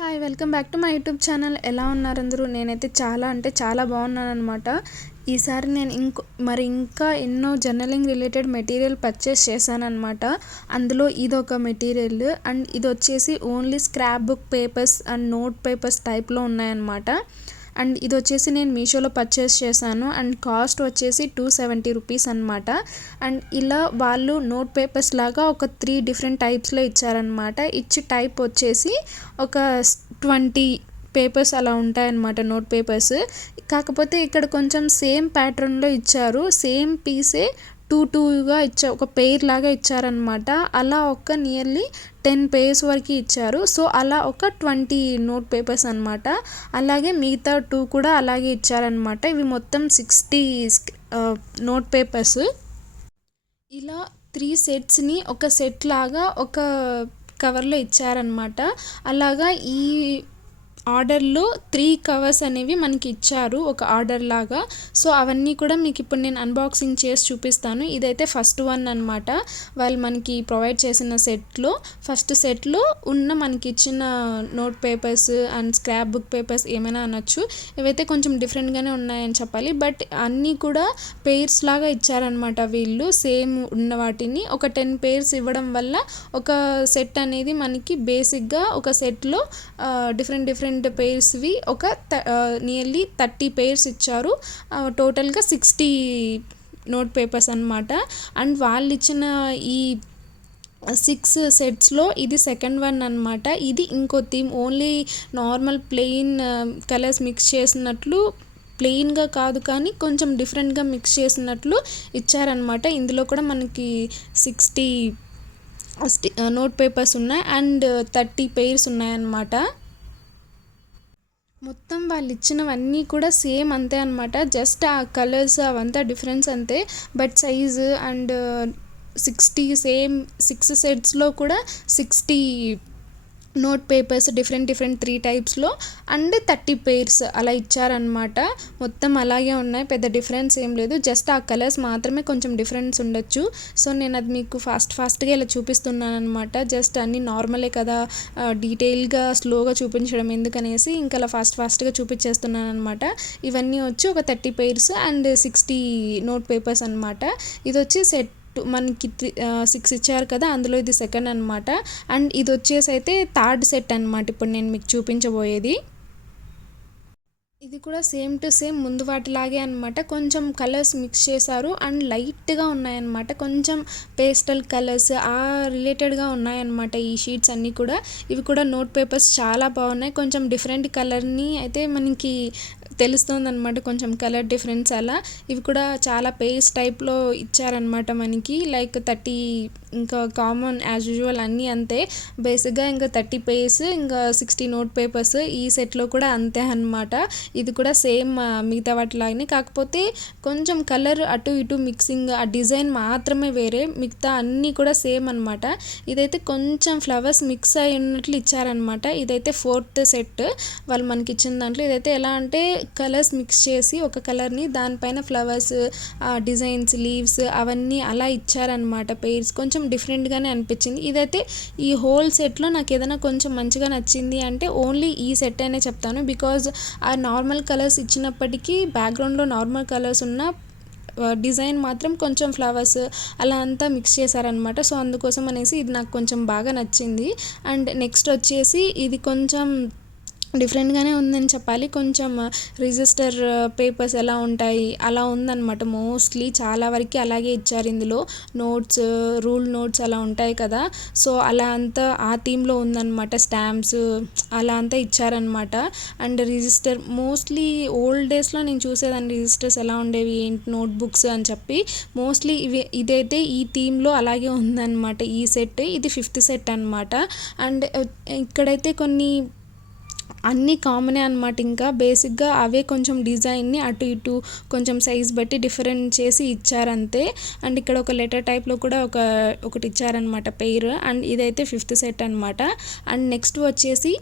Hi welcome back to my YouTube channel. ఎలా ఉన్నారు అందరూ? నేనైతే చాలా అంటే చాలా బాగున్నాను అనమాట. ఈసారి నేను ఇంకా ఎన్నో జర్నలింగ్ రిలేటెడ్ మెటీరియల్ పర్చేస్ చేశానమాట. అందులో ఇదొక మెటీరియల్ అండ్ ఇది వచ్చేసి only scrap book papers and note papers టైప్లో ఉన్నాయన్నమాట. అండ్ ఇది వచ్చేసి నేను మీషోలో పర్చేస్ చేశాను అండ్ కాస్ట్ వచ్చేసి 270 రూపీస్ అనమాట. అండ్ ఇలా వాళ్ళు నోట్ పేపర్స్ లాగా ఒక 3 డిఫరెంట్ టైప్స్లో ఇచ్చారనమాట. ఇచ్చి టైప్ వచ్చేసి ఒక 20 పేపర్స్ అలా ఉంటాయన్నమాట నోట్ పేపర్స్. కాకపోతే ఇక్కడ కొంచెం సేమ్ ప్యాటర్న్లో ఇచ్చారు, సేమ్ పీసే టూగా ఇచ్చారు, ఒక పెయిర్ లాగా ఇచ్చారనమాట. అలా ఒక నియర్లీ 10 పేర్స్ వరకు ఇచ్చారు. సో అలా ఒక 20 నోట్ పేపర్స్ అనమాట. అలాగే మిగతా 2 కూడా అలాగే ఇచ్చారనమాట. ఇవి మొత్తం 60 నోట్ పేపర్స్. ఇలా 3 సెట్స్ని ఒక సెట్ లాగా ఒక కవర్లో ఇచ్చారనమాట. అలాగా ఈ ఆర్డర్లో 3 కవర్స్ అనేవి మనకి ఇచ్చారు ఒక ఆర్డర్ లాగా. సో అవన్నీ కూడా మీకు ఇప్పుడు నేను అన్బాక్సింగ్ చేసి చూపిస్తాను. ఇదైతే ఫస్ట్ వన్ అనమాట. వాళ్ళు మనకి ప్రొవైడ్ చేసిన సెట్లో ఫస్ట్ సెట్లో ఉన్న మనకి ఇచ్చిన note papers and scrap book papers ఏమైనా అనొచ్చు. ఇవైతే కొంచెం డిఫరెంట్గానే ఉన్నాయని చెప్పాలి. బట్ అన్నీ కూడా పెయిర్స్ లాగా ఇచ్చారనమాట. వీళ్ళు సేమ్ ఉన్న వాటిని ఒక 10 పేర్స్ ఇవ్వడం వల్ల ఒక సెట్ అనేది మనకి బేసిక్గా ఒక సెట్లో డిఫరెంట్ పేర్స్వి ఒక నియర్లీ 30 పేర్స్ ఇచ్చారు. టోటల్గా 60 నోట్ పేపర్స్ అనమాట. అండ్ వాళ్ళు ఇచ్చిన ఈ 6 సెట్స్లో ఇది సెకండ్ వన్ అనమాట. ఇది ఇంకో theme, only normal plain colours mix చేసినట్లు, ప్లెయిన్గా కాదు కానీ కొంచెం డిఫరెంట్గా మిక్స్ చేసినట్లు ఇచ్చారనమాట. ఇందులో కూడా మనకి 60 నోట్ పేపర్స్ ఉన్నాయి అండ్ 30 పేర్స్ ఉన్నాయన్నమాట. మొత్తం వాళ్ళు ఇచ్చినవన్నీ కూడా సేమ్ అంతే అనమాట. జస్ట్ ఆ కలర్స్ అవంతా డిఫరెన్స్ అంతే. బట్ సైజు అండ్ 60 సేమ్ 6 సెట్స్లో కూడా 60 నోట్ పేపర్స్ డిఫరెంట్ 3 టైప్స్లో అండ్ 30 పేర్స్ అలా ఇచ్చారనమాట. మొత్తం అలాగే ఉన్నాయి, పెద్ద డిఫరెన్స్ ఏం లేదు. జస్ట్ ఆ కలర్స్ మాత్రమే కొంచెం డిఫరెన్స్ ఉండొచ్చు. సో నేను అది మీకు ఫాస్ట్గా ఇలా చూపిస్తున్నాను అనమాట. జస్ట్ అన్నీ నార్మలే కదా, డీటెయిల్గా స్లోగా చూపించడం ఎందుకనేసి ఇంకా అలా ఫాస్ట్గా చూపించేస్తున్నాను అనమాట. ఇవన్నీ వచ్చి ఒక 30 పేర్స్ అండ్ 60 నోట్ పేపర్స్ అనమాట. ఇది వచ్చి సెట్ మనకి 6 ఇచ్చారు కదా, అందులో ఇది సెకండ్ అనమాట. అండ్ ఇది వచ్చేసి అయితే థర్డ్ సెట్ అనమాట ఇప్పుడు నేను మీకు చూపించబోయేది. ఇది కూడా సేమ్ టు సేమ్ ముందు వాటిలాగే అనమాట. కొంచెం కలర్స్ మిక్స్ చేశారు అండ్ లైట్గా ఉన్నాయన్నమాట. కొంచెం పేస్టల్ కలర్స్ ఆ రిలేటెడ్గా ఉన్నాయన్నమాట ఈ షీట్స్ అన్నీ కూడా. ఇవి కూడా నోట్ పేపర్స్ చాలా బాగున్నాయి. కొంచెం డిఫరెంట్ కలర్ని అయితే మనకి తెలుస్తుంది అనమాట, కొంచెం కలర్ డిఫరెన్స్ అలా. ఇవి కూడా చాలా పేస్ట్ టైప్లో ఇచ్చారనమాట మనకి. లైక్ 30 ఇంకా కామన్ యాజ్ యూజువల్ అన్నీ అంతే. బేసిక్గా ఇంకా 30 పేస్ ఇంకా 60 నోట్ పేపర్స్ ఈ సెట్లో కూడా అంతే అనమాట. ఇది కూడా సేమ్ మిగతా వాటిలాగానే, కాకపోతే కొంచెం కలర్ అటు ఇటు మిక్సింగ్, ఆ డిజైన్ మాత్రమే వేరే, మిగతా అన్నీ కూడా సేమ్ అనమాట. ఇదైతే కొంచెం ఫ్లవర్స్ మిక్స్ అయి ఉన్నట్లు ఇచ్చారనమాట. ఇదైతే 4th సెట్ వాళ్ళు మనకి ఇచ్చిన దాంట్లో. ఇదైతే ఎలా అంటే కలర్స్ మిక్స్ చేసి ఒక కలర్ని దానిపైన ఫ్లవర్స్, డిజైన్స్, లీవ్స్ అవన్నీ అలా ఇచ్చారనమాట. పెయిర్స్ కొంచెం డిఫరెంట్గానే అనిపించింది. ఇదైతే ఈ హోల్ సెట్లో నాకు ఏదైనా కొంచెం మంచిగా నచ్చింది అంటే ఓన్లీ ఈ సెట్ అనే చెప్తాను. బికాజ్ ఆ నార్మల్ కలర్స్ ఇచ్చినప్పటికీ బ్యాక్గ్రౌండ్లో నార్మల్ కలర్స్ ఉన్న డిజైన్ మాత్రం కొంచెం ఫ్లవర్స్ అలా అంతా మిక్స్ చేశారనమాట. సో అందుకోసం అనేసి ఇది నాకు కొంచెం బాగా నచ్చింది. అండ్ నెక్స్ట్ వచ్చేసి ఇది కొంచెం డిఫరెంట్గానే ఉందని చెప్పాలి. కొంచెం రిజిస్టర్ పేపర్స్ ఎలా ఉంటాయి అలా ఉందన్నమాట. మోస్ట్లీ చాలా వరకు అలాగే ఇచ్చారు ఇందులో. నోట్స్, రూల్ నోట్స్ అలా ఉంటాయి కదా, సో అలా అంతా ఆ థీమ్లో ఉందన్నమాట. స్టాంప్స్ అలా అంతా ఇచ్చారనమాట. అండ్ రిజిస్టర్ మోస్ట్లీ ఓల్డ్ డేస్లో నేను చూసేదాన్ని రిజిస్టర్స్ ఎలా ఉండేవి ఏంటి నోట్ బుక్స్ అని చెప్పి. మోస్ట్లీ ఇదైతే ఈ థీమ్లో అలాగే ఉందన్నమాట ఈ సెట్. ఇది 5th సెట్ అనమాట. అండ్ ఇక్కడైతే కొన్ని అన్నీ కామనే అనమాట. ఇంకా బేసిక్గా అవే కొంచెం డిజైన్ని అటు ఇటు కొంచెం సైజ్ బట్టి డిఫరెంట్ చేసి ఇచ్చారంతే. అండ్ ఇక్కడ ఒక లెటర్ టైప్లో కూడా ఒకటి ఇచ్చారనమాట పెయిర్. అండ్ ఇదైతే 5th సెట్ అనమాట. అండ్ నెక్స్ట్ వచ్చేసి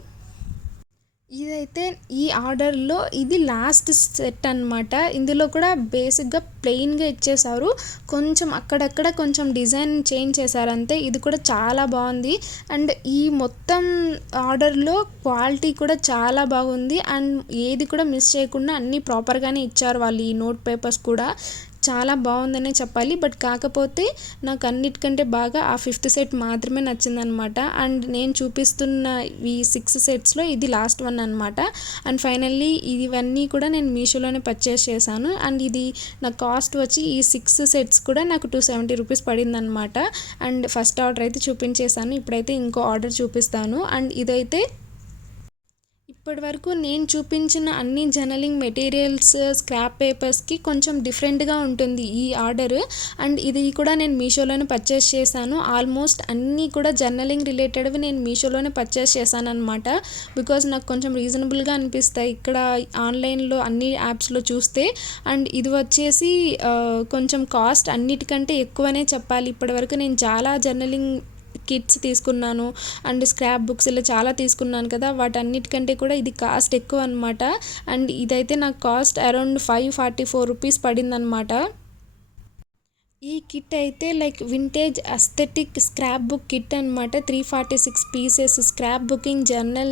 ఇదైతే ఈ ఆర్డర్‌లో ఇది లాస్ట్ సెట్ అనమాట. ఇందులో కూడా బేసిక్‌గా ప్లెయిన్‌గా ఇచ్చేశారు. కొంచెం అక్కడక్కడ కొంచెం డిజైన్ చేంజ్ చేశారంతే. ఇది కూడా చాలా బావుంది. అండ్ ఈ మొత్తం ఆర్డర్‌లో క్వాలిటీ కూడా చాలా బాగుంది. అండ్ ఏది కూడా మిస్ చేయకుండా అన్నీ ప్రాపర్‌గానే ఇచ్చారు వాళ్ళు ఈ నోట్ పేపర్స్ కూడా. చాలా బావుందనే చెప్పాలి. బట్ కాకపోతే నాకు అన్నిటికంటే బాగా ఆ ఫిఫ్త్ సెట్ మాత్రమే నచ్చిందనమాట. అండ్ నేను చూపిస్తున్న ఈ 6 సెట్స్‌లో ఇది లాస్ట్ వన్ అనమాట. అండ్ ఫైనల్లీ ఇవన్నీ కూడా నేను మీషోలోనే పర్చేస్ చేశాను. అండ్ ఇది నా కాస్ట్ వచ్చి ఈ 6 సెట్స్ కూడా నాకు 270 రూపీస్ పడిందనమాట. అండ్ ఫస్ట్ ఆర్డర్ అయితే చూపించేశాను. ఇప్పుడైతే ఇంకో ఆర్డర్ చూపిస్తాను. అండ్ ఇదైతే ఇప్పటి వరకు నేను చూపించిన అన్ని జర్నలింగ్ మెటీరియల్స్, స్క్రాప్ పేపర్స్‌కి కొంచెం డిఫరెంట్‌గా ఉంటుంది ఈ ఆర్డర్. అండ్ ఇది కూడా నేను మీషోలోనే పర్చేస్ చేశాను. ఆల్మోస్ట్ అన్నీ కూడా జర్నలింగ్ రిలేటెడ్‌వి నేను మీషోలోనే పర్చేస్ చేశాననమాట. బికాజ్ నాకు కొంచెం రీజనబుల్‌గా అనిపిస్తాయి ఇక్కడ ఆన్‌లైన్‌లో అన్ని యాప్స్‌లో చూస్తే. అండ్ ఇది వచ్చేసి కొంచెం కాస్ట్ అన్నిటికంటే ఎక్కువనే చెప్పాలి. ఇప్పటివరకు నేను చాలా జర్నలింగ్ కిట్స్ తీసుకున్నాను. అండ్ స్క్రాప్ బుక్స్ ఇలా చాలా తీసుకున్నాను కదా! వాటన్నిటికంటే కూడా ఇది కాస్ట్ ఎక్కువ అనమాట. అండ్ ఇదైతే నాకు కాస్ట్ అరౌండ్ 544 రూపీస్ పడిందనమాట. ఈ కిట్ అయితే like vintage aesthetic scrapbook kit అనమాట. 346 pieces scrapbooking journal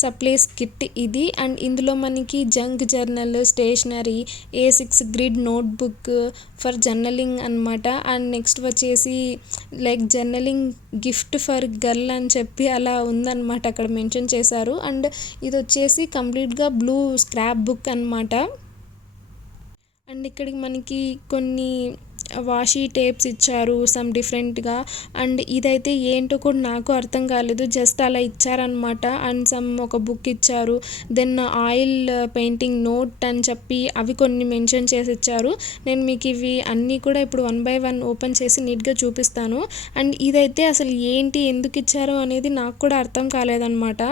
supplies kit ఇది. అండ్ ఇందులో మనకి junk journal, stationery, A6 grid notebook for journaling అనమాట. అండ్ నెక్స్ట్ వచ్చేసి like journaling gift for girl అని చెప్పి అలా ఉందన్నమాట, అక్కడ మెన్షన్ చేశారు. అండ్ ఇది వచ్చేసి కంప్లీట్గా బ్లూ స్క్రాప్ బుక్ అనమాట. అండ్ ఇక్కడికి మనకి కొన్ని వాషీ టేప్స్ ఇచ్చారు సమ్ డిఫరెంట్గా. అండ్ ఇదైతే ఏంటో కూడా నాకు అర్థం కాలేదు, జస్ట్ అలా ఇచ్చారనమాట. అండ్ సమ్ ఒక బుక్ ఇచ్చారు, దెన్ ఆయిల్ పెయింటింగ్ నోట్ అని చెప్పి అవి కొన్ని మెన్షన్ చేసి ఇచ్చారు. నేను మీకు ఇవి అన్నీ కూడా ఇప్పుడు 1 బై 1 ఓపెన్ చేసి నీట్గా చూపిస్తాను. అండ్ ఇదైతే అసలు ఏంటి, ఎందుకు ఇచ్చారు అనేది నాకు కూడా అర్థం కాలేదన్నమాట.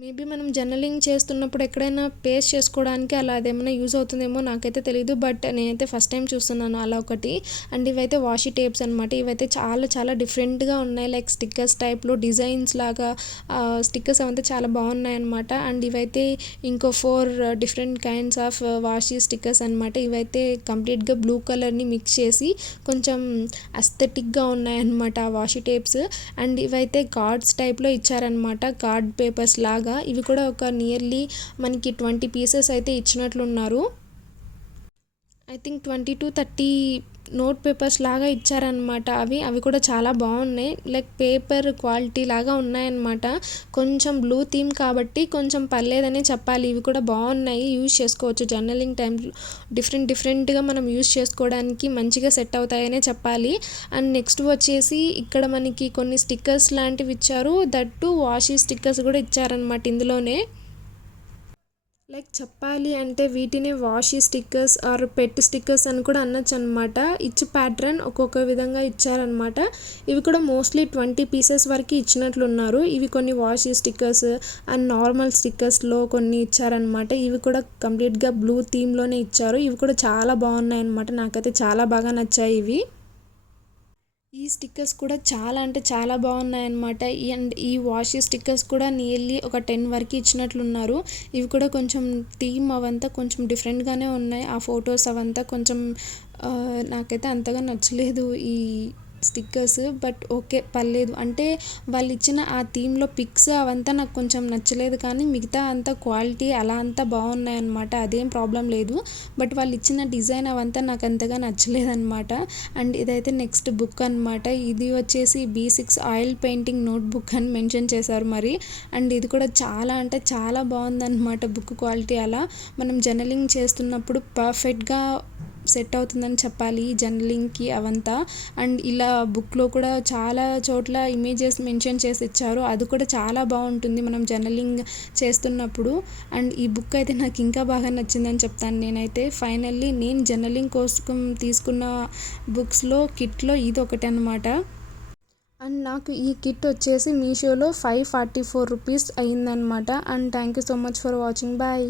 మేబీ మనం జర్నలింగ్ చేస్తున్నప్పుడు ఎక్కడైనా పేస్ట్ చేసుకోవడానికి అలా అదేమైనా యూజ్ అవుతుందేమో నాకైతే తెలీదు. బట్ నేనైతే ఫస్ట్ టైం చూస్తున్నాను అలా ఒకటి. అండ్ ఇవైతే వాషీ టేప్స్ అనమాట. ఇవైతే చాలా చాలా డిఫరెంట్గా ఉన్నాయి, లైక్ స్టిక్కర్స్ టైప్లో డిజైన్స్ లాగా స్టిక్కర్స్ అవంతా చాలా బాగున్నాయి అనమాట. అండ్ ఇవైతే ఇంకో 4 different kinds of Washi stickers అనమాట. ఇవైతే కంప్లీట్గా బ్లూ కలర్ని మిక్స్ చేసి కొంచెం అస్థెటిక్గా ఉన్నాయన్నమాట ఆ వాషీ టేప్స్. అండ్ ఇవైతే కార్డ్స్ టైప్లో ఇచ్చారనమాట, కార్డ్ పేపర్స్ లాగా. ఇవి కూడా ఒక నియర్లీ మనకి 20 పీసెస్ అయితే ఇచ్చినట్లున్నారు. I think 20 to 30 note papers లాగా ఇచ్చారనమాట. అవి కూడా చాలా బాగున్నాయి, లైక్ పేపర్ క్వాలిటీ లాగా ఉన్నాయన్నమాట. కొంచెం బ్లూ థీమ్ కాబట్టి కొంచెం పర్లేదనే చెప్పాలి. ఇవి కూడా బాగున్నాయి, యూజ్ చేసుకోవచ్చు జర్నలింగ్ టైంలో. డిఫరెంట్గా మనం యూజ్ చేసుకోవడానికి మంచిగా సెట్ అవుతాయనే చెప్పాలి. అండ్ నెక్స్ట్ వచ్చేసి ఇక్కడ మనకి కొన్ని స్టిక్కర్స్ లాంటివి ఇచ్చారు, దట్టు వాషీ స్టిక్కర్స్ కూడా ఇచ్చారనమాట ఇందులోనే. లైక్ చెప్పాలి అంటే వీటిని washi stickers or pet stickers అని కూడా అనొచ్చు అనమాట. ఇచ్చి ప్యాటర్న్ ఒక్కొక్క విధంగా ఇచ్చారనమాట. ఇవి కూడా మోస్ట్లీ 20 పీసెస్ వరకు ఇచ్చినట్లున్నారు. ఇవి కొన్ని వాషీ స్టిక్కర్స్ అండ్ నార్మల్ స్టిక్కర్స్లో కొన్ని ఇచ్చారనమాట. ఇవి కూడా కంప్లీట్గా బ్లూ థీమ్లోనే ఇచ్చారు. ఇవి కూడా చాలా బాగున్నాయి అనమాట, నాకైతే చాలా బాగా నచ్చాయి ఇవి. ఈ స్టిక్కర్స్ కూడా చాలా అంటే చాలా బాగున్నాయన్నమాట. అండ్ ఈ వాషీ స్టిక్కర్స్ కూడా నియర్లీ ఒక 10 వరకు ఇచ్చినట్లున్నారు. ఇవి కూడా కొంచెం థీమ్ అవంతా కొంచెం డిఫరెంట్గానే ఉన్నాయి. ఆ ఫొటోస్ అవంతా కొంచెం నాకైతే అంతగా నచ్చలేదు ఈ స్టిక్కర్స్. బట్ ఓకే, పర్లేదు. అంటే వాళ్ళు ఇచ్చిన ఆ థీమ్లో పిక్స్ అవంతా నాకు కొంచెం నచ్చలేదు, కానీ మిగతా అంతా క్వాలిటీ అలా అంతా బాగున్నాయి అన్నమాట, అదేం ప్రాబ్లం లేదు. బట్ వాళ్ళు ఇచ్చిన డిజైన్ అవంతా నాకు అంతగా నచ్చలేదన్నమాట. అండ్ ఇదైతే నెక్స్ట్ బుక్ అనమాట. ఇది వచ్చేసి B6 oil painting note book అని మెన్షన్ చేశారు మరి. అండ్ ఇది కూడా చాలా అంటే చాలా బాగుందన్నమాట బుక్ క్వాలిటీ. అలా మనం జర్నలింగ్ చేస్తున్నప్పుడు పర్ఫెక్ట్గా సెట్ అవుతుందని చెప్పాలి ఈ జర్నలింగ్కి అవంతా. అండ్ ఇలా బుక్లో కూడా చాలా చోట్ల ఇమేజెస్ మెన్షన్ చేసి ఇచ్చారు, అది కూడా చాలా బాగుంటుంది మనం జర్నలింగ్ చేస్తున్నప్పుడు. అండ్ ఈ బుక్ అయితే నాకు ఇంకా బాగా నచ్చిందని చెప్తాను నేనైతే. ఫైనల్లీ నేను జర్నలింగ్ కోసం తీసుకున్న బుక్స్లో కిట్లో ఇది ఒకటి అనమాట. అండ్ నాకు ఈ కిట్ వచ్చేసి మీషోలో 544 రూపీస్ అయిందనమాట. And thank you so much for watching. Bye.